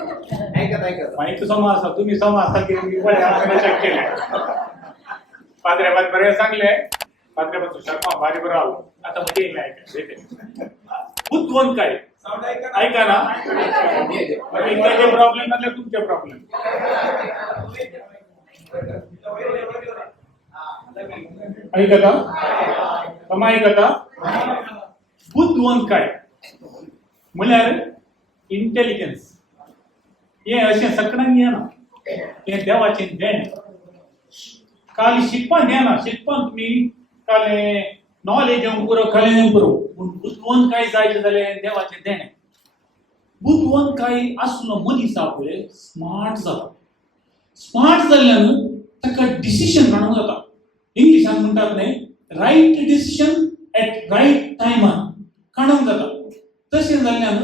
माहिती समा असा तुम्ही समा असा की शक्य नाही. पात्र्याबाद बरे चांगले पात्र्याबाद शर्मा भारी बरं आलो आता मध्ये नाही बुद्धवंत काय ऐका ना त्याचे प्रॉब्लेम नसले तुमचे प्रॉब्लेम ऐकता समा ऐकता बुद्धवंत काय म्हळ्यार इंटेलिजन्स हे अशें सगळ्यांक येना हे देवाचें देण खाली शिकपाक येना शिकपाक तुमी खाली नॉलेज पुरो कळ्ळें पुरो पूण बुद्धवंत काय जायचें जाल्यार देवाचें देण बुद्धवंत काय आसलो मनीस आसा पळय स्मार्ट जाता स्मार्ट जाल्ल्यान ताका डिसिशन काडूंक जाता इंग्लिशान म्हणटात न्हय रायट डिसिशन एट रायट टायमार काडूंक जाता तशें जाल्ल्यान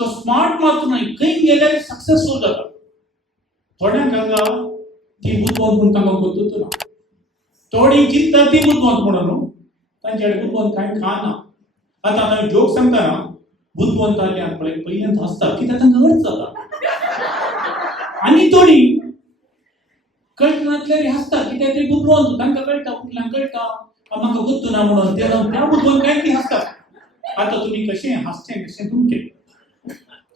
तो स्मार्ट मात्र नाही खंय गेल्यार सक्सेसफुल जाता थोड्यांक हांगा ती बुद्धवंत म्हणून तांकां गतूच ना थोडी चिंतता ती बुद्धवंत म्हणून तांचे कडेन बुद्धवंत कांय खाना आतां हांव जोक सांगता ना बुद्धवंत आले आनी पळय पयल्यान हसता कित्याक तांकां अर्थ जाता आनी थोडी कळनातल्यार हसता कित्याक ते बुद्धवंत तांकां कळटा कुठल्यांक कळटा म्हाका गतू ना म्हणून त्या बुद्धवंत काय ती हसतात आतां तुमी कशें हासचें कशें तुमचें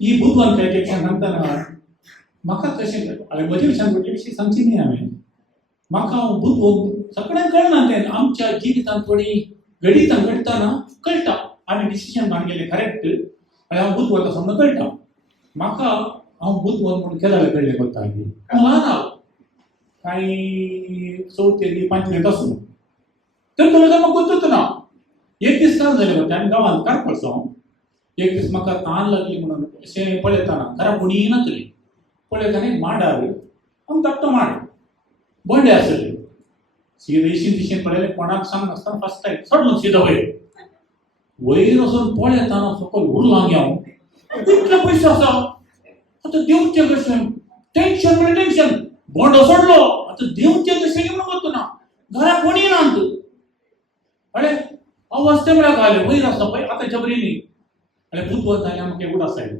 ही बुद्धवंताच्या विशयान सांगतना म्हाका कशें म्हजे विशयी सांगची न्ही हांवें म्हाका बुद्धवंत सगळ्यांक कळना तें आमच्या जिवितांत थोडी घडीतां घडटाना कळटा आमी डिसिशन घेवन गेले करेक्ट आनी हांव बुद्धवंत आसा म्हणून कळटा म्हाका हांव बुद्धवंत म्हणून केन्ना कळ्ळें कोत्ता ल्हान हांव कांय चवथेंत पांचवेंत आसूं तर म्हाका गतूच ना एक दीस काय जालें वता आनी गांवांत कारपाचो हांव एक दीस म्हाका तान लागली म्हणून अशें पळयताना घरा कोणी नासली पळयताना एक माड आसली आनी धाकटो माड बंडे आसले सीद इशीन दिशेन पळयलें कोणाक सांगनासतना फर्स्ट टायम चडलो सीद वयर वचून पळयताना सकयल उरलां गे हांव इतले पयशे आसा आतां देंवचें कशें टेन्शन म्हणल्यार टेन्शन बोंडो सोडलो आतां देंवचें कशें म्हणून वता ना घरा कोणी नात अरे हांव वचतें म्हळ्यार घाले वयर आसा पळय आतां जबरी न्ही आनी बुद्धवंत जाल्यार म्हाका एक उट आसलें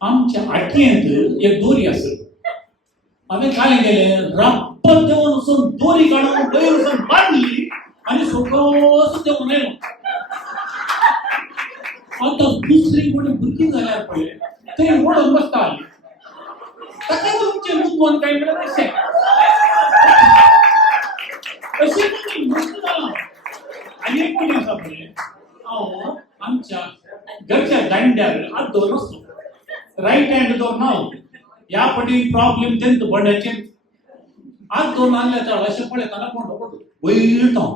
आमच्या आटयेंत एक दोरी आसली हांवें काय गेलें राप्पत देंवन वचून दोरी काडून वयर वचून बांदली आनी सकस देंवन येलो आतां दुसरी कोणी भुरगीं जाल्यार पळय थंय ओडून बसता ताका तुमचें बुद्धवंत काय म्हणल्यार अशें अशें न्ही आनी एक कोणी आसा पळय हांव आमच्या घरच्या दांड्यार हात दवरलो आसलो रायट हँड दवरना हांव ह्या फाटी प्रॉब्लेम तेंत बड्याचें हात दवरून आणल्या तर अशें पळयताना कोण वयता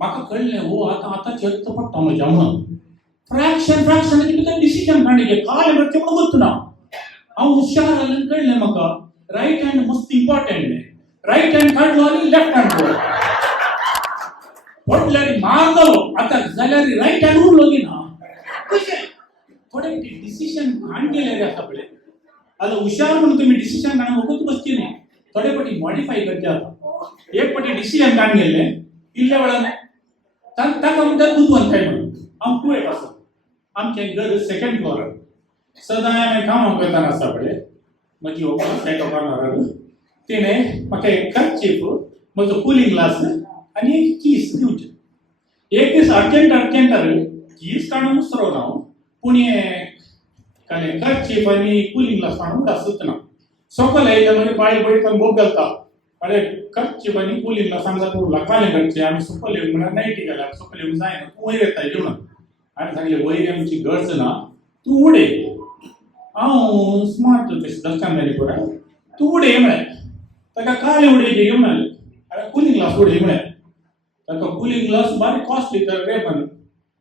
म्हाका कळ्ळें हो आतां चर्च पडटा म्हज्या म्हणून फ्रॅक्शनाचे भितर डिसिजन काडले काय करचें म्हणून गतूना हांव हुशार जाल्यान कळ्ळें म्हाका right hand most important right hand काडलो आनी लेफ्ट हँड दवरलो पडल्यार मार जालो आतां जाल्यार रायट हँड उरलो की ना कशें थोडे डिसिशन घाण गेलेले आसा पळय आतां हुशार म्हणून तुमी डिसिशन घाण वगूच बसची न्ही थोडे फाटी मॉडिफाय करचे आसा एक फाटी डिसिशन घाण गेल्ले इल्ल्या वेळान ताका म्हणटात बुद्धवंत काय म्हणून हांव कुयेक आसा आमचें घर सेकंड फ्लोरार सदां हांवें कामां करताना आसा पळय म्हजी ऑफिस एका कॉर्नरार तिणें म्हाका एक कर्चीफ म्हजो कुलींग ग्लास आनी एक कीस दिवचे एक दीस अर्जंटार कीस काडून उसरवलो हांव पूण हें कर्चीफ आनी कुलींग ग्लास काडून उडा सुचना सकयल येयल्या मागीर बायल पळयता बोग घालता अरे कर्चीफ आनी कुलींग ग्लास आमकां उरला कालें करचें आमी सकयल येवंक म्हळ्यार नायटी घाल्यार सकयल येवंक जायना तूं वयर येता जेवणाक हांवें सांगलें वयर आमची गरज ना तूं उडय हांव स्मार्ट तशें दर्शनारी पळय तूं उडय म्हळें ताका कालें उडयचें घेवन आलें हांवें कुलींग ग्लास उडय म्हळें ताका कुलींग ग्लास बारीक कॉस्टली तर रेबन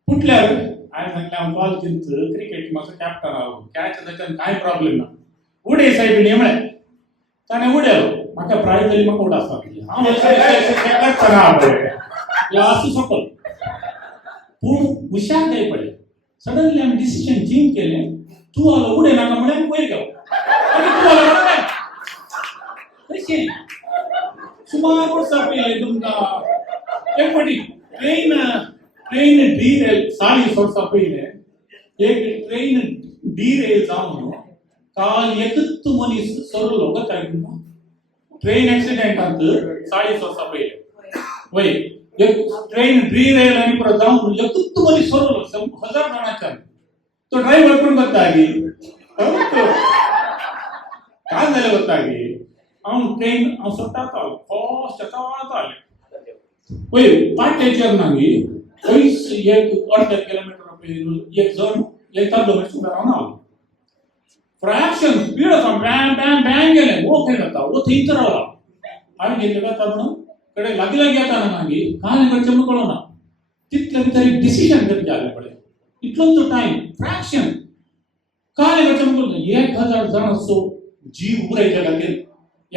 फुटल्यार हांवें सांगलें हांव बॉल जिंच क्रिकेट टिमाचो कॅप्टन आहो कॅच ताच्यान कांय प्रॉब्लेम ना उडय सायबीन हें म्हळें ताणें उडयलो म्हाका प्रायज जाली म्हाका उड आसता हांव करतना पळय आसूं सकल पूण हुशार जाय पळय सडनली हांवें डिसिशन चेंज केलें तूं आलो उडय नाका म्हळ्यार वयर गेलो आनी तूं आलो म्हळें तशें सुमार वर्सां पयलीं तुमकां एक फाटी ट्रेन डिरेल 40 वर्सां पयलीं एक ट्रेन डिरेल जावन काल एकच मनीस सरलो का काय ट्रेन ऍक्सिडेंटांत 40 वर्सां पयलीं वय एक ट्रेन ड्री रेल आनी परत जावन एकच मनीस सरलो 1000 जाणांच्यान तो ड्रायव्हर कोण करताली काय झालं वताली हांव ट्रेन हांव सोडटा फास्ट वताले वय पाट्याचेर नागी पयस एक अर्ध किलोमीटर एक जण एक तारलो सुद्दां रावना फ्रॅक्शन स्पीड आसा बॅम बॅम बॅम गेले वो खंय जाता वो थंयच रावला हांवें गेले काय म्हणून कडे लागीं लागीं येता ना मागीर कांय करचें म्हणून कळना तितले भितर एक डिसिजन करचें जालें पळय इतलोच टायम फ्रॅक्शन कांय करचें म्हणून 1000 जाणांचो जीव उरयच्या खातीर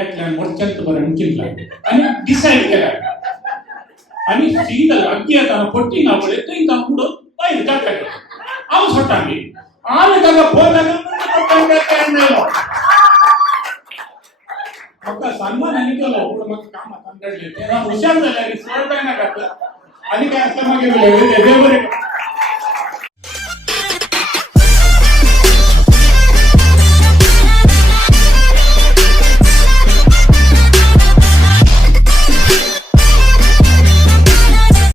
एकल्यान वरच्यांत बरें चिंतला आनी डिसायड केला आनी सीदा लागीं येताना पट्टी ना पळय थंय जावन उडोवन भायर काडटा हांव सोडटा आनी ताका फोन लागलो म्हाका सन्मान आनी केलो पूण म्हाका काम हातान काडलें तेन्ना हुशार जाल्यार चड टायम नाका आनी काय आसता मागीर